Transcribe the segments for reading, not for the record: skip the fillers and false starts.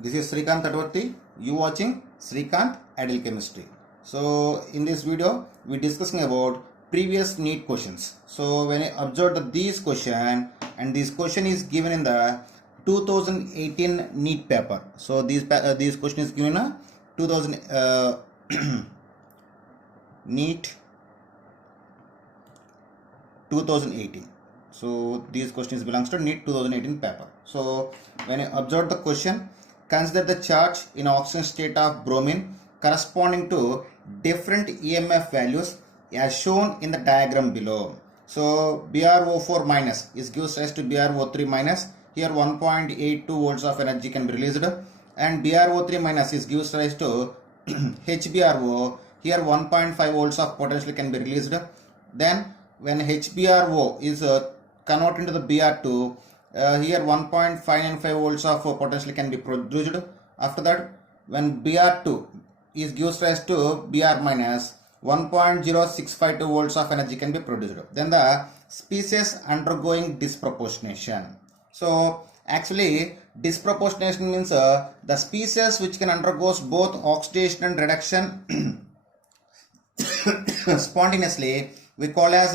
This is Srikanth Tadwati. You watching Srikanth Ideal Chemistry. So in this video we discussing about previous NEET questions. So when I observed these question, and this question is given in the 2018 NEET paper. So these question is given in a 2000 NEET 2018. So these questions belongs to NEET 2018 paper. So when I observe the question, consider the charge in oxygen state of bromine corresponding to different EMF values as shown in the diagram below. So BrO4 minus is gives rise to BrO3 minus. Here 1.82 volts of energy can be released, and BrO3 minus is gives rise to HBrO. Here 1.5 volts of potential can be released. Then when HBrO is converted into the Br2, here 1.595 volts of potential can be produced. After that, when Br2 is gives rise to Br minus, 1.0652 volts of energy can be produced. Then the species undergoing disproportionation. So actually disproportionation means the species which can undergoes both oxidation and reduction spontaneously we call as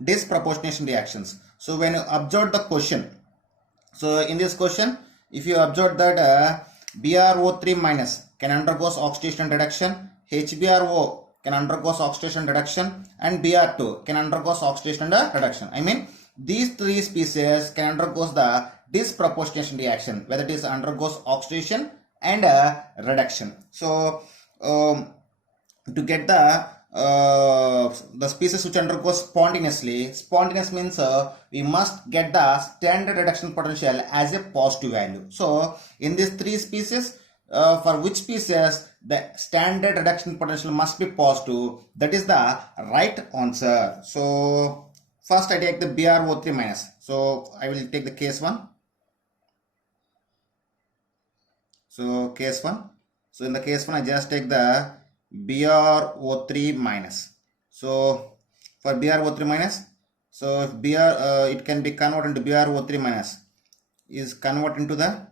disproportionation reactions. So when you observe the question, so in this question if you observe that BrO3 minus can undergoes oxidation and reduction, HBrO can undergoes oxidation and reduction, and Br2 can undergoes oxidation and reduction. I mean these three species can undergoes the disproportionation reaction, whether it is undergoes oxidation and reduction. So to get the species which undergoes spontaneously, spontaneous means we must get the standard reduction potential as a positive value. So in these three species, for which species the standard reduction potential must be positive, that is the right answer. So first I take the BrO3 minus. So I will take the case 1. So case 1. So in the case 1 I just take the BrO3 minus. So for BrO3 minus, so if it can be converted into BrO3 minus is converted into the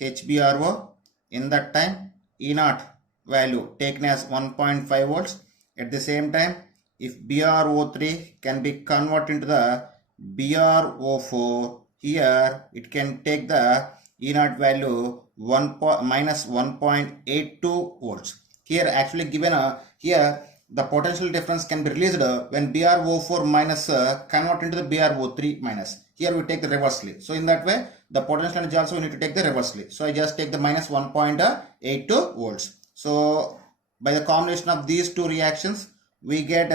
HBrO. In that time E0 value taken as 1.5 volts. At the same time, if BrO3 can be converted into the BrO4, here it can take the E0 value minus 1.82 volts. Here actually given here the potential difference can be released when BrO4 minus convert into the BrO3 minus. Here we take the reversely. So in that way the potential energy also we need to take the reversely. So I just take the minus 1.82 volts. So by the combination of these two reactions we get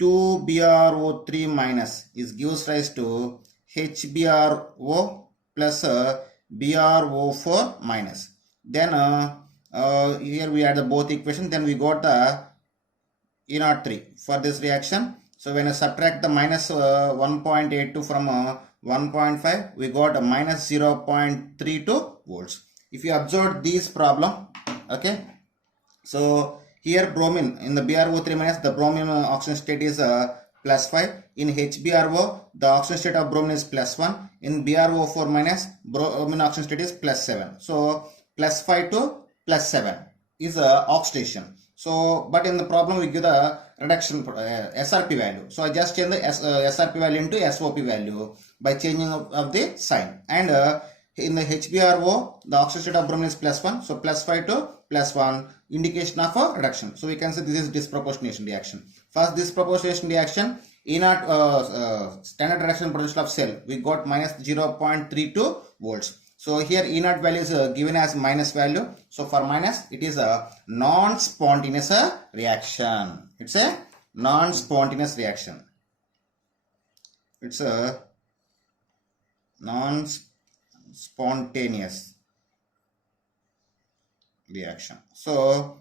2 BrO3 minus is gives rise to HBrO plus BrO4 minus. Then here we add the both equations, then we got the E03 for this reaction. So when I subtract the minus 1.82 from 1.5, we got a minus 0.32 volts. If you observe this problem, okay, so here bromine in the BrO3 minus, the bromine oxidation state is plus 5. In HBrO, the oxidation state of bromine is plus 1. In BrO4 minus, bromine oxidation state is plus 7. So plus 5 to plus 7 is oxidation. So but in the problem we give the reduction SRP value. So I just change the SRP value into SOP value by changing of the sign. And in the HBrO, the oxidation state of bromine is plus 1. So plus 5 to plus 1 indication of a reduction. So we can say this is disproportionation reaction. First disproportionation reaction, E0 standard reduction potential of cell, we got minus 0.32 volts. So here E0 value is given as minus value. So for minus it is a non-spontaneous reaction. It's a non-spontaneous reaction. It's a non-spontaneous reaction. So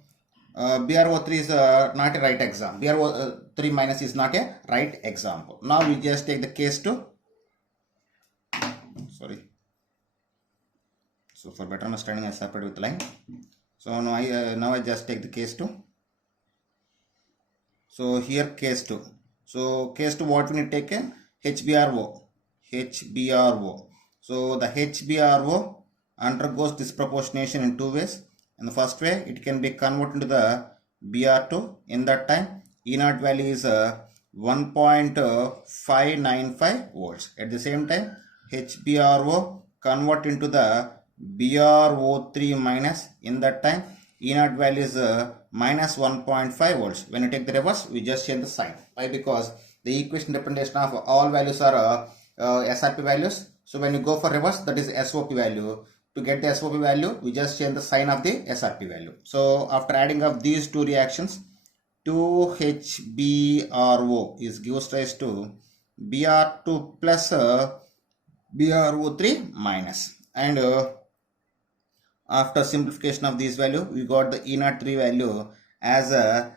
BrO3 is not a right example. BrO3 minus is not a right example. Now we just take the case 2. Sorry. So for better understanding I separate with line. So now I just take the case 2. So here case 2. So case 2 what we need to take? HBrO. So the HBRO undergoes disproportionation in two ways. In the first way, it can be converted into the BR2. In that time, E0 value is 1.595 volts. At the same time, HBRO convert into the BRO3 minus. In that time, E0 value is minus 1.5 volts. When you take the reverse, we just change the sign. Why? Because the equation representation of all values are SRP values. So when you go for reverse, that is SOP value. To get the SOP value, we just change the sign of the SRP value. So after adding up these two reactions, 2HBRO is gives rise to BR2 plus BRO3 minus. And after simplification of this value, we got the E03 value as a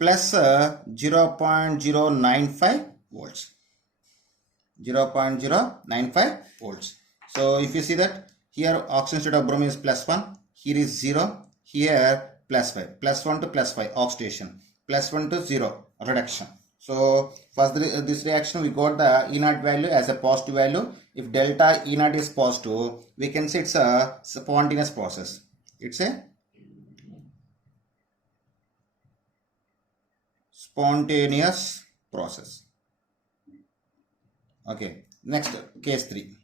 plus 0.095 volts. 0.095 volts. So if you see that here oxidation state of bromine is plus 1, here is 0, here plus 5, plus 1 to plus 5 oxidation, plus 1 to 0 reduction. So first this reaction we got the E0 value as a positive value. If delta E0 is positive, we can say it's a spontaneous process. It's a spontaneous process. Okay, next case 3.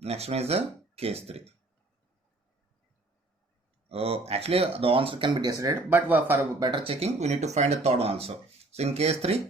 Next one is the case 3. Actually the answer can be decided, but for better checking we need to find a third one also. So in case 3,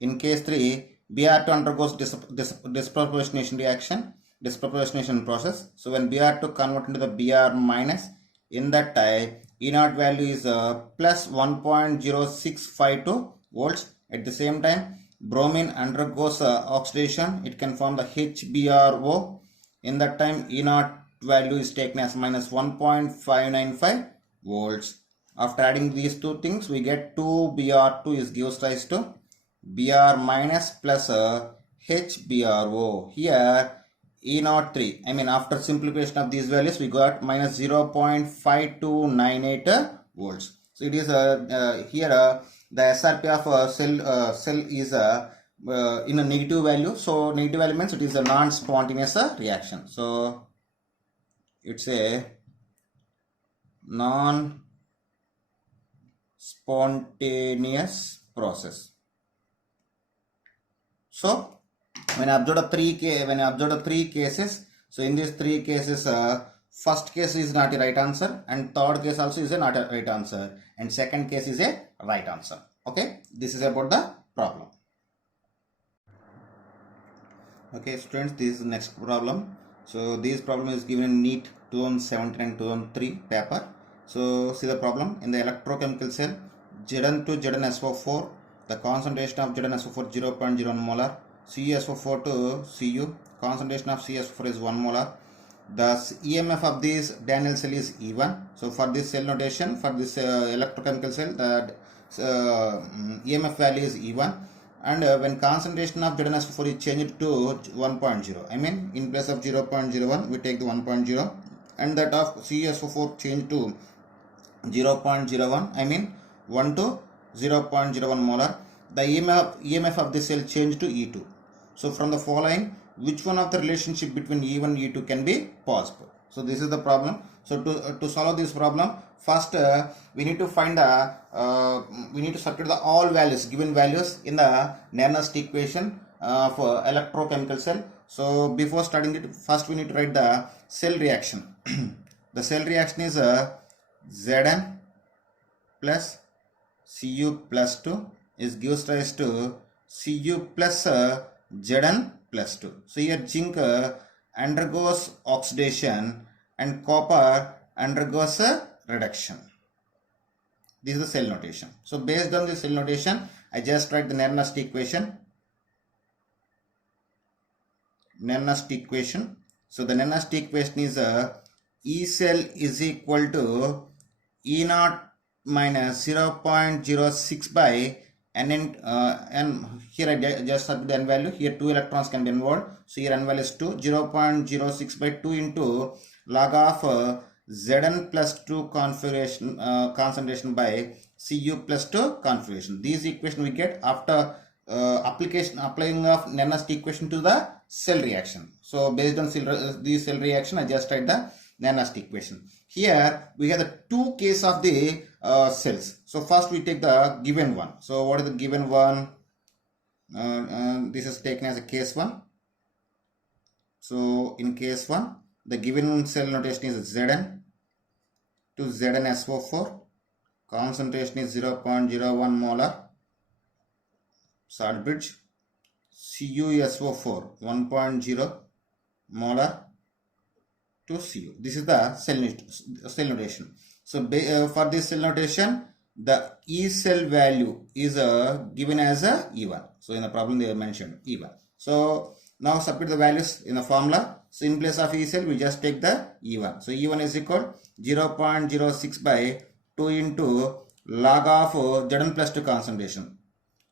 in case 3, BR2 undergoes disproportionation process. So when BR2 convert into the BR minus, in that time E0 value is plus 1.0652 volts. At the same time, bromine undergoes oxidation. It can form the HBRO. In that time, E0 value is taken as minus 1.595 volts. After adding these two things, we get 2BR2 is gives rise to BR minus plus HBRO. Here E03, I mean after simplification of these values, we got minus 0.5298 volts. So it is here the SRP of cell is in a negative value. So negative value means it is a non-spontaneous reaction. So it's a non-spontaneous process. So when I observe the three cases, so in these three cases, first case is not a right answer, and third case also is not a right answer, and second case is a right answer. Okay, this is about the problem. Okay, students, this is the next problem. So this problem is given in NEET 2017 and 2003 paper. So see the problem. In the electrochemical cell Zn to ZnSO4, the concentration of ZnSO4 0.01 molar, CuSO4 to Cu, concentration of CuSO4 is 1 molar. The EMF of this Daniell cell is E1. So for this cell notation, for this electrochemical cell, the EMF value is E1. And when concentration of ZnSO4 is changed to 1.0, I mean in place of 0.01 we take the 1.0, and that of CuSO4 changed to 0.01, I mean 1 to 0.01 molar. The EMF of this cell changed to E2. So from the following, which one of the relationship between E1 and E2 can be possible? So this is the problem. So to solve this problem, first we need to find the we need to substitute the all values, given values, in the Nernst equation for electrochemical cell. So before starting it, first we need to write the cell reaction. The cell reaction is Zn plus Cu plus 2 is gives rise to Cu plus Zn plus 2. So here zinc undergoes oxidation and copper undergoes reduction. This is the cell notation. So based on the cell notation, I just write the Nernst equation. So the Nernst equation is E cell is equal to E0 minus 0.06 by n, and here I just have the n value. Here 2 electrons can be involved. So here n value is 2, 0.06 by 2 into log of Zn plus 2 configuration concentration by Cu plus 2 configuration. These equation we get after applying of Nernst equation to the cell reaction. So based on this cell reaction, I just write the Nernst equation. Here we have the two case of the cells. So first we take the given one. So what is the given one? This is taken as a case 1. So in case 1, the given cell notation is Zn to ZnSO4. Concentration is 0.01 molar. Salt bridge. CuSO4 1.0 molar to Cu. This is the cell notation. So for this cell notation, the E cell value is given as a E1. So in the problem they have mentioned E1. So now substitute the values in the formula. So in place of E cell, we just take the E1. So E1 is equal 0.06 by 2 into log of Zn plus 2 concentration.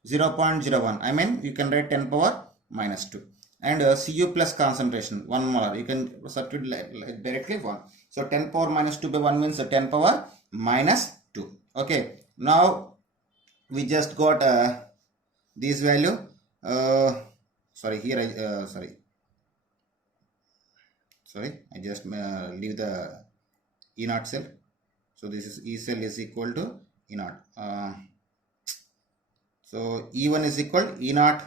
0.01. I mean, you can write 10 power minus 2. And Cu plus concentration 1 molar. You can substitute like directly 1. So 10 power minus 2 by 1 means 10 power minus 2. Okay. Now we just got this value. Sorry, here I just leave the E naught cell. So this is E cell is equal to E naught. So E1 is equal E naught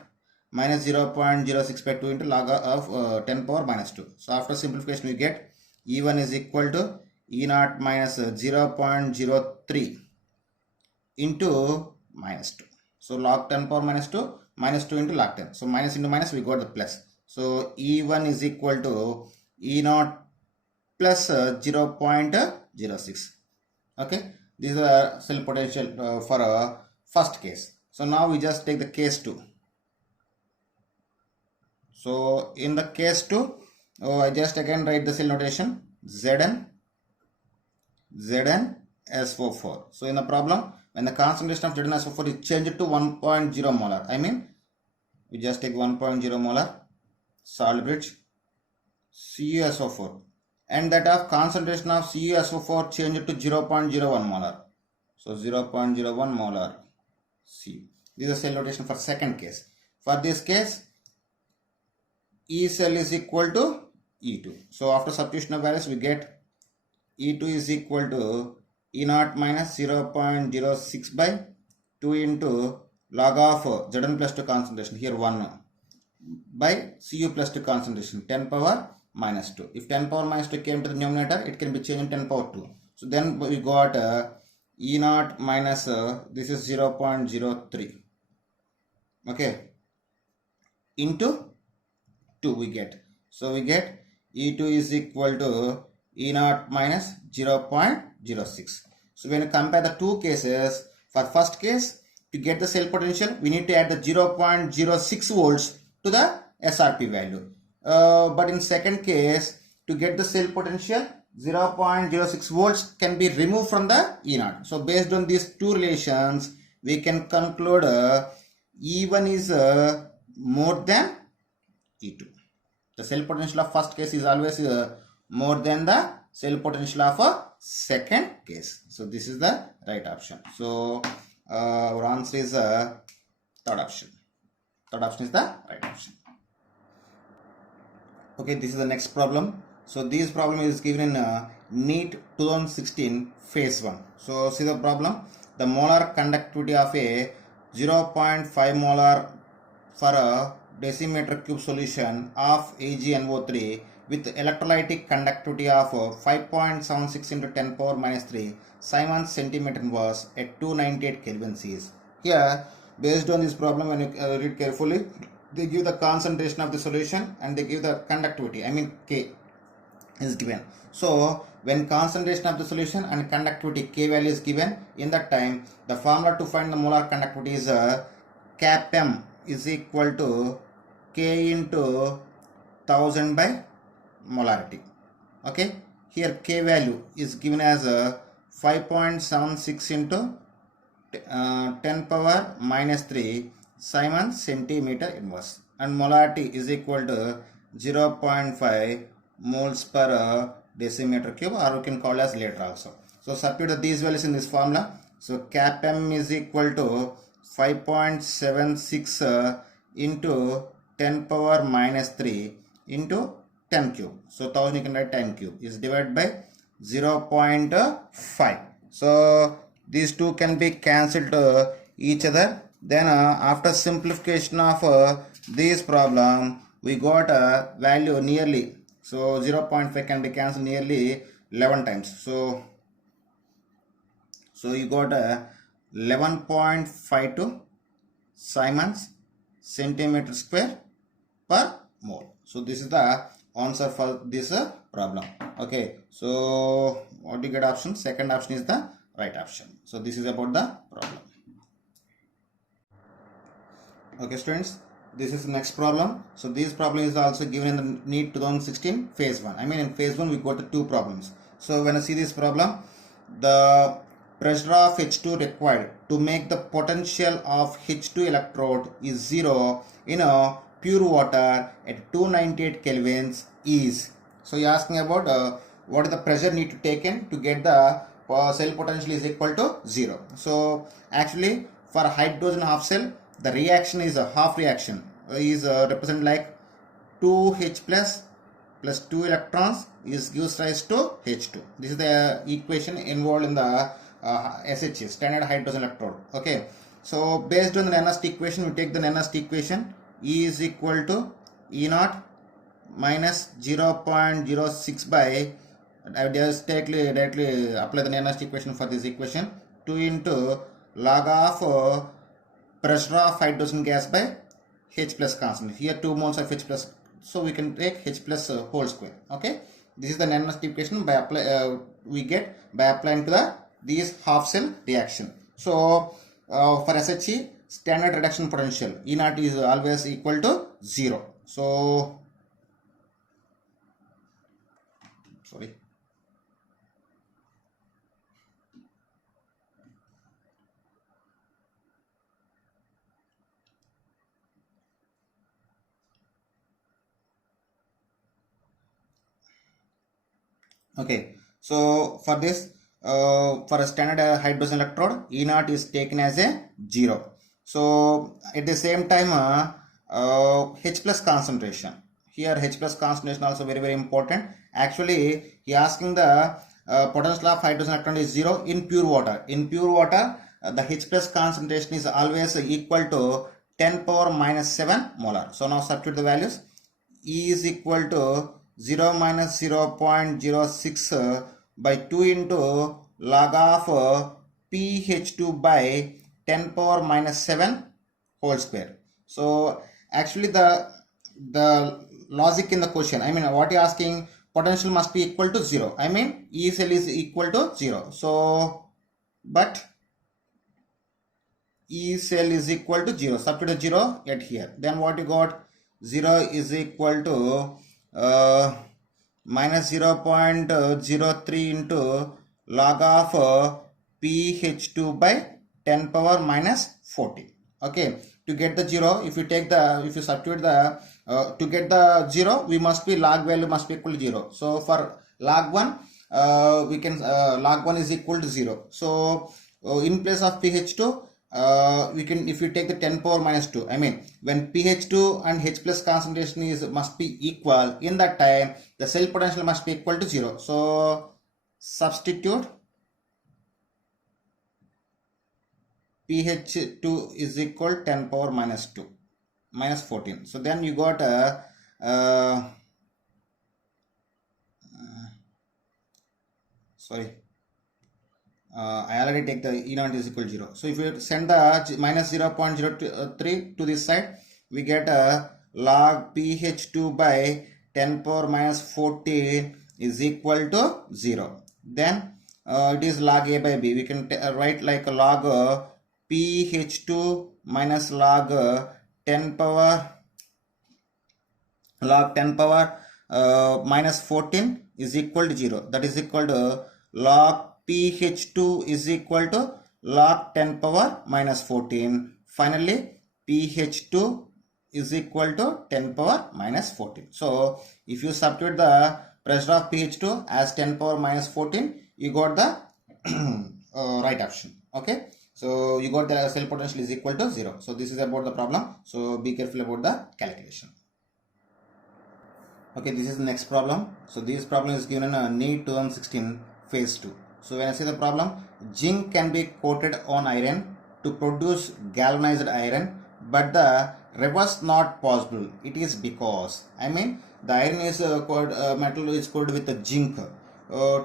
minus 0.06 by 2 into log of 10 power minus 2. So after simplification we get E1 is equal to E naught minus 0.03 into minus 2. So log 10 power minus 2 into log 10. So minus into minus we got the plus. So E1 is equal to E naught plus 0.06. Okay. These are cell potential for first case. So now we just take the case 2. So in the case 2, I just again write the cell notation Zn SO4. So in the problem, when the concentration of Zn SO4 is changed to 1.0 molar, I mean, we just take 1.0 molar salt bridge CuSO4, and that of concentration of CuSO4 changed to 0.01 molar. So 0.01 molar C. This is a cell notation for second case. For this case, E cell is equal to E2. So after substitution of values, we get E2 is equal to E naught minus 0.06 by 2 into log of Zn plus 2 concentration, here 1 by Cu plus 2 concentration, 10 power minus 2. If 10 power minus 2 came to the numerator, it can be changed in 10 power 2. So then we got E naught minus this is 0.03. Okay, into 2 we get. So we get E2 is equal to E naught minus 0.06. So when you compare the two cases, for first case, to get the cell potential, we need to add the 0.06 volts to the SRP value. But in second case, to get the cell potential, 0.06 volts can be removed from the E naught. So based on these two relations, we can conclude E1 is more than E2. The cell potential of first case is always more than the cell potential of a second case. So this is the right option. So our answer is third option. Third option is the right option. Okay, this is the next problem. So this problem is given in NEET 2016 phase 1. So see the problem. The molar conductivity of a 0.5 molar for a decimeter cube solution of AgNO3 with electrolytic conductivity of 5.76 into 10 power minus 3 Siemens centimeter inverse at 298 Kelvin Cs. Here, based on this problem, when you read carefully, they give the concentration of the solution and they give the conductivity, I mean K is given. So when concentration of the solution and conductivity K value is given, in that time the formula to find the molar conductivity is cap M is equal to K into 1000 by molarity. Okay, here K value is given as 5.76 into 10 power minus 3 Siemens centimeter inverse, and molarity is equal to 0.5 moles per decimeter cube, or we can call as liter also. So substitute these values in this formula. So cap m is equal to 5.76 into 10 power minus 3 into 10 cube. So 1000 you can write 10 cube is divided by 0.5. So these two can be cancelled to each other. Then after simplification of this problem, we got a value nearly. So 0.5 can be cancelled nearly 11 times. So you got a 11.52 Siemens centimeter square per mole. So this is the answer for this problem. Okay, so what do you get option? Second option is the right option. So this is about the problem. Okay students, this is the next problem. So this problem is also given in the NEET 2016 phase 1. I mean in phase 1 we got the two problems. So when I see this problem, the pressure of H2 required to make the potential of H2 electrode is 0 in a pure water at 298 kelvins is. So you are asking about what is the pressure need to take in to get the cell potential is equal to 0. So actually for hydrogen half cell, the reaction is a half reaction is represent like 2H plus 2 electrons is gives rise to H2. This is the equation involved in the SHE, standard hydrogen electrode. Okay, so based on the Nernst equation, we take the Nernst equation. E is equal to E naught minus 0.06 by, I just directly apply the Nernst equation for this equation, 2 into log of pressure of hydrogen gas by H plus constant. Here 2 moles of H plus, so we can take H plus whole square. Okay, this is the Nernst equation by we get by applying to the this half cell reaction. So for SHE, standard reduction potential E naught is always equal to 0. So sorry. Okay, so for this for a standard hydrogen electrode, E naught is taken as a 0. So at the same time H plus concentration, here H plus concentration also very important. Actually he asking the potential of hydrogen electron is 0 in pure water. In pure water the H plus concentration is always equal to 10 power minus 7 molar. So now substitute the values. E is equal to 0 minus 0.06 by 2 into log of pH2 by 10 power minus 7 whole square. So actually the logic in the question, I mean what you are asking, potential must be equal to 0. I mean E cell is equal to 0. So but E cell is equal to 0. Substitute 0 at here. Then what you got? 0 is equal to minus 0.03 into log of pH2 by 10 power minus 40. Okay, to get the 0, if you substitute the to get the 0, we must be log value must be equal to 0. So for log 1 we can log 1 is equal to 0. So in place of pH2 we can, if you take the 10 power minus 2, I mean when pH2 and H plus concentration is must be equal, in that time the cell potential must be equal to 0. So substitute pH2 is equal 10 power minus 2 minus 14. So then you got a I already take the E naught is equal to 0. So if you send the minus 0.03 to this side, we get a log pH2 by 10 power minus 14 is equal to 0. Then it is log A by B. We can write like a log pH2 minus log 10 power minus 14 is equal to 0. That is equal to log pH2 is equal to log 10 power minus 14. Finally, pH2 is equal to 10 power minus 14. So, if you substitute the pressure of pH2 as 10 power minus 14, you got the right option. Okay, so you got the cell potential is equal to 0. So this is about the problem. So be careful about the calculation. Okay, this is the next problem. So this problem is given in a NEET 2016 phase 2. So when I say the problem, zinc can be coated on iron to produce galvanized iron, but the reverse not possible. It is because, the iron is metal is coated with the zinc to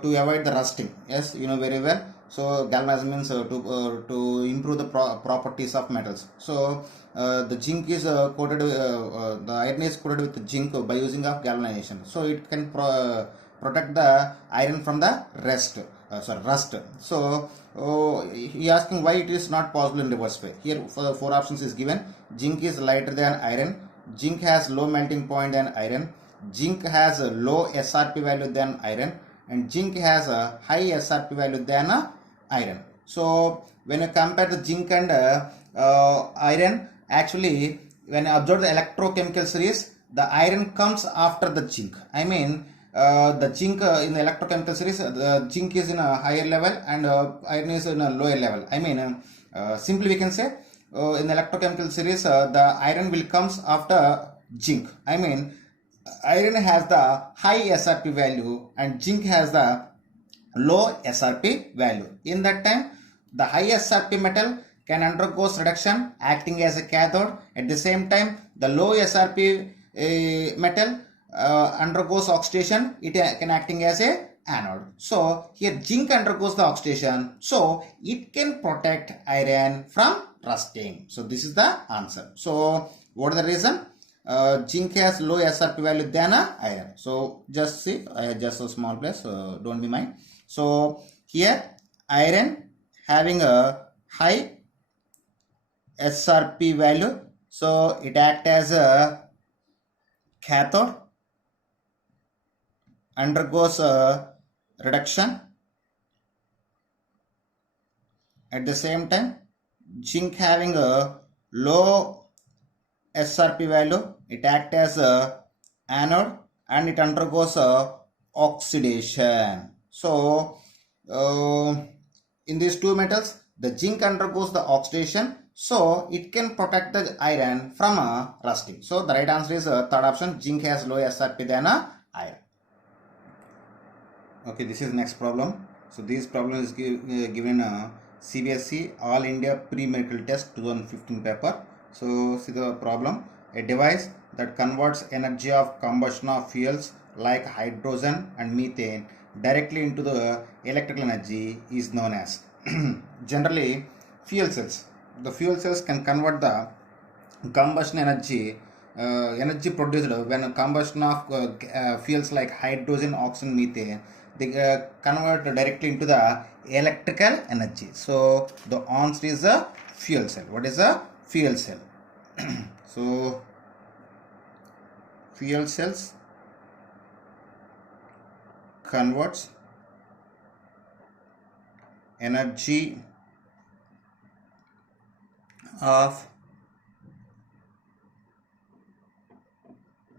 avoid the rusting. Yes, you know very well. So galvanizing means to improve the properties of metals. So the zinc is coated, the iron is coated with zinc by using of galvanization. So it can protect the iron from the rust. So he asking why it is not possible in reverse way. Here for 4 options is given. Zinc is lighter than iron. Zinc has low melting point than iron. Zinc has a low SRP value than iron, and zinc has a high SRP value than iron. So when you compare the zinc and iron, actually when you observe the electrochemical series, the iron comes after the zinc. The zinc in the electrochemical series, the zinc is in a higher level and iron is in a lower level. Simply we can say in the electrochemical series, the iron will comes after zinc. Iron has the high SRP value and zinc has the low SRP value. In that time, the high SRP metal can undergo reduction acting as a cathode. At the same time, the low SRP metal undergoes oxidation. It can acting as a anode. So here zinc undergoes the oxidation, so it can protect iron from rusting. So this is the answer. So what is the reason? Zinc has low SRP value than iron. So just see, I have just a small place, don't be mind. So here iron having a high SRP value, so it acts as a cathode, undergoes a reduction. At the same time, zinc having a low SRP value, it acts as a anode and it undergoes a oxidation. So in these two metals, the zinc undergoes the oxidation, so it can protect the iron from rusting. So the right answer is third option, zinc has low SRP than iron. Okay, this is next problem. So this problem is given CBSE All India Pre-Medical Test 2015 paper. So see the problem. A device that converts energy of combustion of fuels like hydrogen and methane directly into the electrical energy is known as generally fuel cells. The fuel cells can convert the combustion energy produced when a combustion of fuels like hydrogen, oxygen, methane, they convert directly into the electrical energy. So the answer is a fuel cell. What is a fuel cell? So fuel cells converts energy of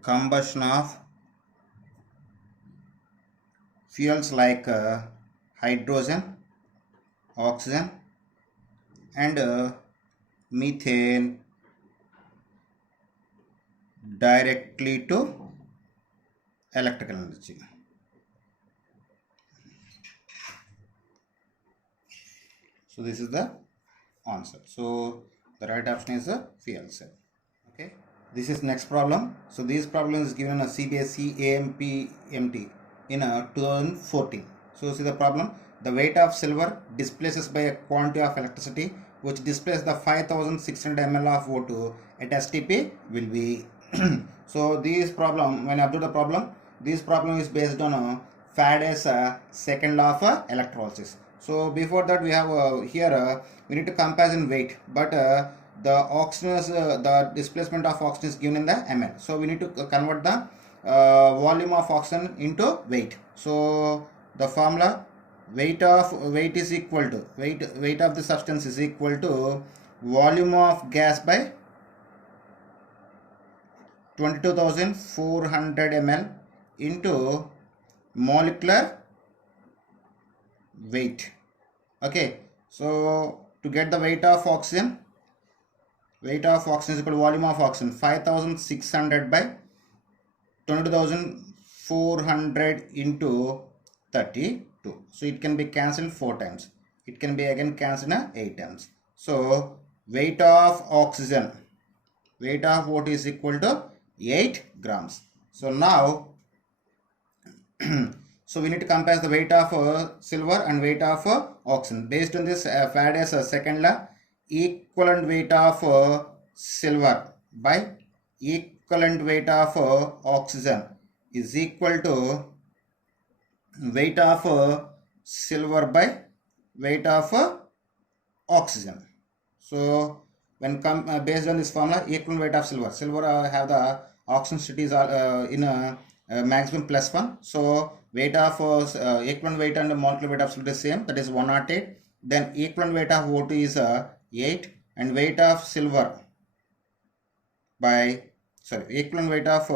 combustion of fuels like hydrogen, oxygen and methane directly to electrical energy. So this is the answer. So the right option is a fuel cell. Okay, this is next problem. So this problem is given a CBSE AMPMT in 2014. So see the problem. The weight of silver displaces by a quantity of electricity which displaces the 5600 ml of O2 at STP will be. So this problem, when I observe the problem, this problem is based on Faraday's second law of electrolysis. So before that we have here we need to compare in weight, but the oxygen is, the displacement of oxygen is given in the ml. So we need to convert the volume of oxygen into weight. So the formula weight is equal to weight of the substance is equal to volume of gas by 22,400 ml into molecular weight. Okay, so to get the weight of oxygen is equal to volume of oxygen 5600 by 22,400 into 32. So it can be cancelled 4 times. It can be again cancelled 8 times. So weight of oxygen, weight of what is equal to 8 grams. So now so we need to compare the weight of silver and weight of oxygen. Based on this Faraday's second law, equivalent weight of silver by equivalent weight of oxygen is equal to weight of silver by weight of oxygen. So when based on this formula, equivalent weight of silver have the oxygen cities in maximum +1. So weight of equivalent weight and molecular weight of silver is same, that is 108. Then equivalent weight of O2 is 8, and weight of silver by equivalent weight of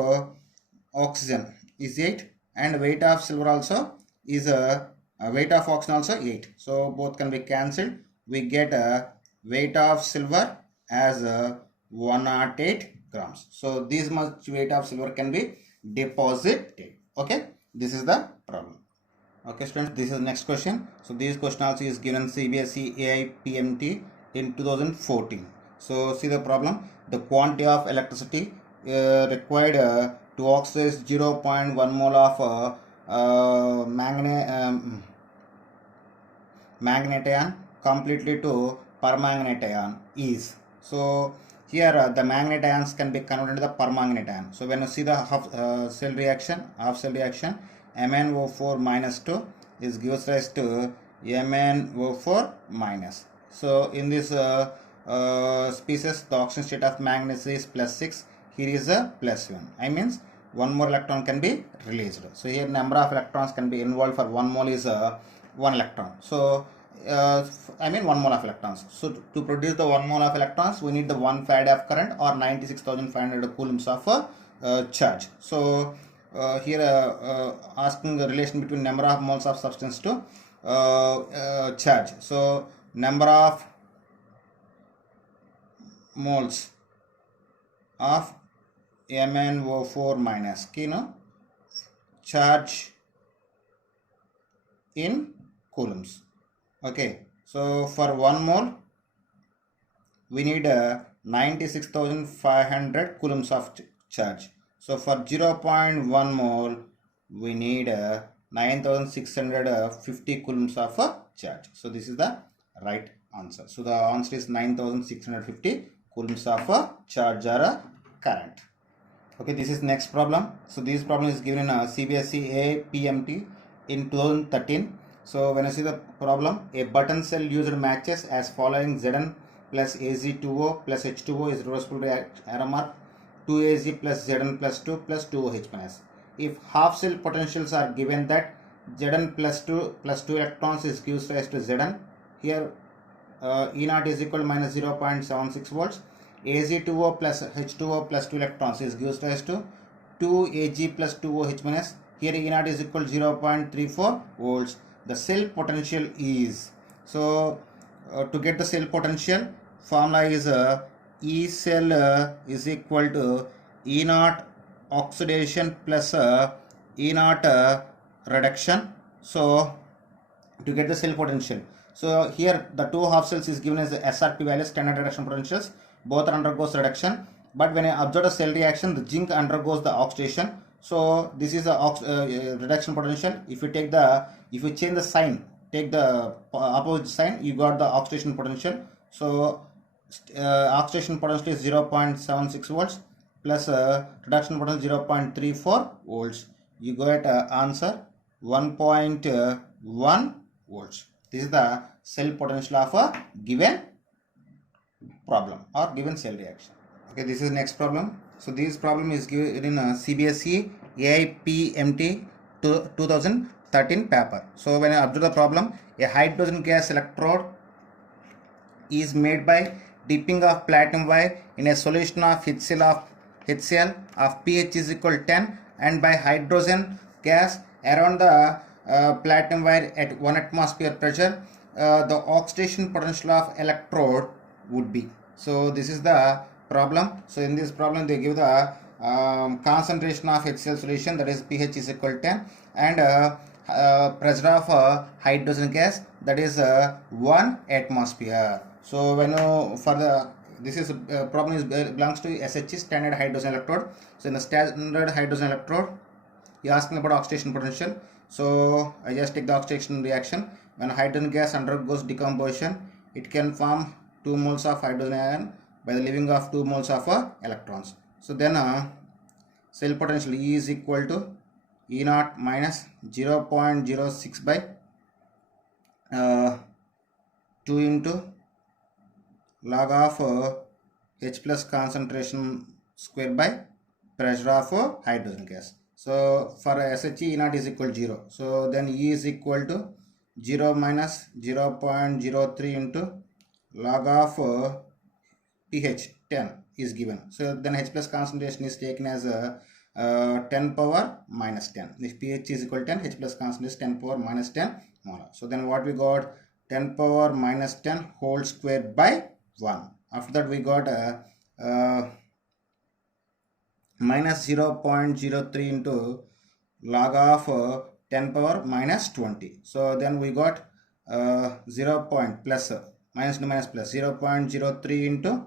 oxygen is 8, and weight of silver also is weight of oxygen also 8. So both can be cancelled. We get a weight of silver as 108 grams. So this much weight of silver can be deposited. Okay, this is the problem. Okay students, this is the next question. So this question also is given CBSE AIPMT in 2014. So see the problem. The quantity of electricity required to oxidize 0.1 mole of magnesium completely to permanganate ion is. So here the manganate ions can be converted to the permanganate ion. So when you see the half cell reaction, MnO4 minus 2 is gives rise to MnO4 minus. So in this species, the oxygen state of manganese is +6. Here is a +1. I means one more electron can be released. So here number of electrons can be involved for 1 mole is 1 electron. So I mean 1 mole of electrons. So to produce the 1 mole of electrons, we need the 1 farad of current or 96,500 coulombs of charge. So here asking the relation between number of moles of substance to charge. So number of moles of MnO4 minus charge in coulombs. Okay, so for 1 mole we need 96,500 coulombs of charge. So for 0.1 mole we need 9,650 coulombs of charge. So this is the right answer. So the answer is 9,650 coulombs of charge or current. Okay, this is next problem. So this problem is given in CBSE AIPMT in 2013. So when I see the problem, a button cell used matches as following: Zn plus Az2O plus H2O is reversible arrow mark 2Az plus Zn plus 2 plus 2OH minus. If half cell potentials are given that Zn plus 2 electrons is gives rise to Zn. Here E0 is equal to minus 0.76 volts. Az2O plus H2O plus 2 electrons is gives rise to 2Ag plus 2OH minus. Here E0 is equal to 0.34 volts. The cell potential is, so to get the cell potential, formula is E cell is equal to E0 oxidation plus E0 reduction. So to get the cell potential, so here the two half cells is given as the SRP values, standard reduction potentials. Both undergoes reduction, but when I observe a cell reaction, the zinc undergoes the oxidation. So this is a reduction potential. If you change the sign, take the opposite sign, you got the oxidation potential. So oxidation potential is 0.76 volts plus reduction potential 0.34 volts. You got answer 1.1 volts. This is the cell potential of a given problem or given cell reaction. Okay, this is next problem. So this problem is given in CBSE AIPMT 2013 paper. So when I observe the problem, a hydrogen gas electrode is made by dipping of platinum wire in a solution of HCl of pH is equal to 10, and by hydrogen gas around the platinum wire at 1 atmosphere pressure the oxidation potential of electrode would be. So this is the problem. So in this problem they give the concentration of HCl solution, that is pH is equal to 10, and pressure of hydrogen gas, that is 1 atmosphere. So when for the this is problem is belongs to SHE, standard hydrogen electrode. So in the standard hydrogen electrode, you asking about oxidation potential. So I just take the oxidation reaction. When hydrogen gas undergoes decomposition, it can form 2 moles of hydrogen ion by the leaving of 2 moles of electrons. So then cell potential E is equal to E naught minus 0.06 by 2 into log of H plus concentration square by pressure of hydrogen gas. So for SHE, E naught is equal to 0. So then E is equal to 0 minus 0.03 into log of pH 10 is given. So then H plus concentration is taken as 10 power minus 10. If pH is equal to 10, H plus concentration is 10 power minus 10 molar. So then what we got? 10 power minus 10 whole square by 1. After that we got minus 0.03 into log of 10 power minus 20. So then we got 0 point plus minus to minus plus 0.03 into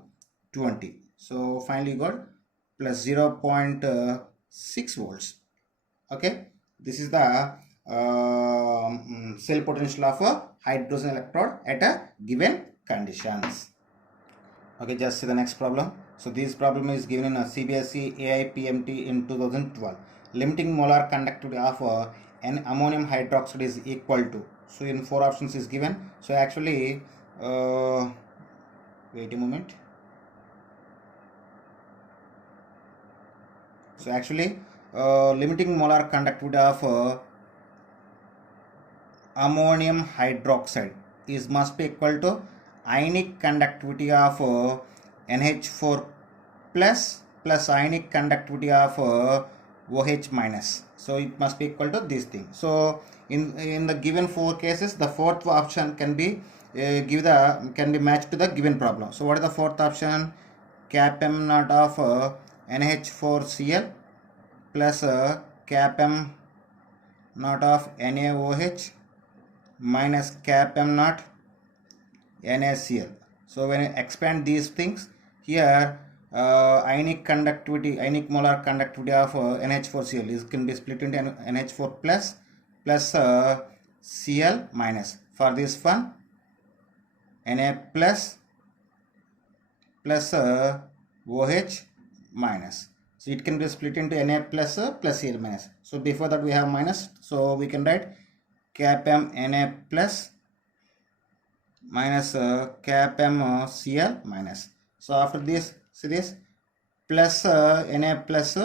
20. So finally got plus 0.6 volts. Okay, this is the cell potential of a hydrogen electrode at a given conditions. Okay, just see the next problem. So this problem is given in a CBSE AI PMT in 2012. Limiting molar conductivity of an ammonium hydroxide is equal to. So in 4 options is given. So actually, wait a moment. So actually, limiting molar conductivity of ammonium hydroxide is must be equal to ionic conductivity of NH4 plus ionic conductivity of OH minus. So it must be equal to this thing. So in the given 4 cases, the fourth option can be can be matched to the given problem. So what is the fourth option? Cap M naught of NH4Cl plus cap M naught of NaOH minus cap M naught NaCl. So when I expand these things here, ionic molar conductivity of NH4Cl can be split into NH4 plus Cl minus. For this one, Na plus OH minus. So it can be split into Na plus Cl minus. So before that we have minus, so we can write cap M Na plus minus cap M Cl minus. So after this, see this plus Na plus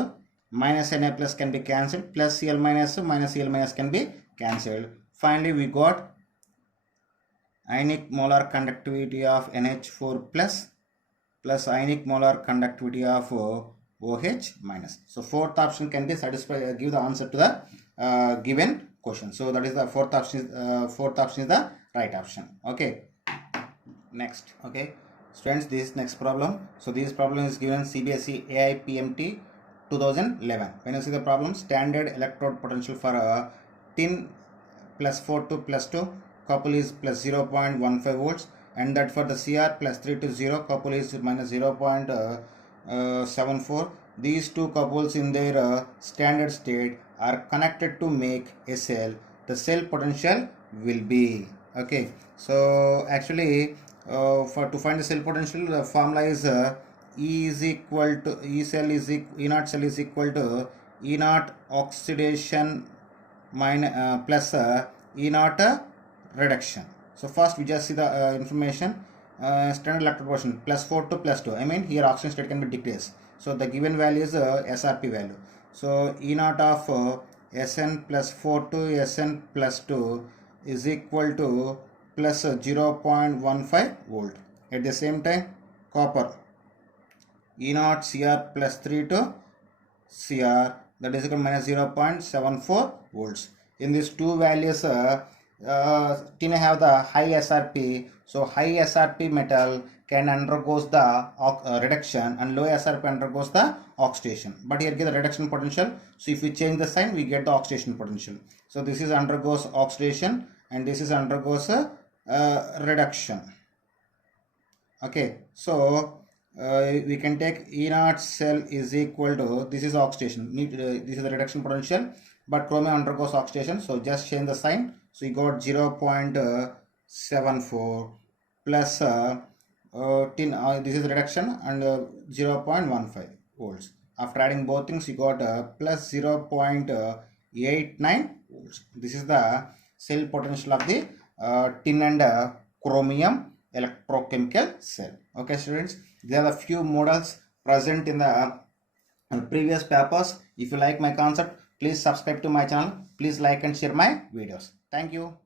minus Na plus can be cancelled, plus Cl minus Cl minus can be cancelled. Finally we got ionic molar conductivity of NH4 plus ionic molar conductivity of OH minus. So fourth option can be satisfied, give the answer to the given question. So that is the fourth option is the right option. Okay, next. Okay students, this next problem. So this problem is given CBSE AI PMT 2011. When you see the problem, standard electrode potential for a tin plus 4 to plus 2, couple is plus 0.15 volts, and that for the CR plus 3 to 0, couple is minus 0.74. These two couples in their standard state are connected to make a cell. The cell potential will be, okay. So actually to find the cell potential, the formula is E is equal to E naught cell is equal to E naught oxidation minus plus E naught reduction. So first we just see the information. Standard electrode portion plus 4 to plus 2. I mean here oxidation state can be decreased. So the given value is SRP value. So E naught of Sn plus 4 to Sn plus 2 is equal to plus 0.15 volt. At the same time, copper E naught Cr plus 3 to Cr, that is equal to minus 0.74 volts. In these two values, tin have the high SRP, so high SRP metal can undergoes the reduction and low SRP undergoes the oxidation. But here get the reduction potential. So if we change the sign, we get the oxidation potential. So this is undergoes oxidation and this is undergoes reduction. Okay, so we can take E0 cell is equal to, this is oxidation, this is the reduction potential, but chromium undergoes oxidation, so just change the sign. So you got 0.74 plus tin, this is reduction, and 0.15 volts. After adding both things, you got plus 0.89 volts. This is the cell potential of the tin and chromium electrochemical cell. Okay students, there are a few models present in the previous papers. If you like my concept, please subscribe to my channel. Please like and share my videos. Thank you.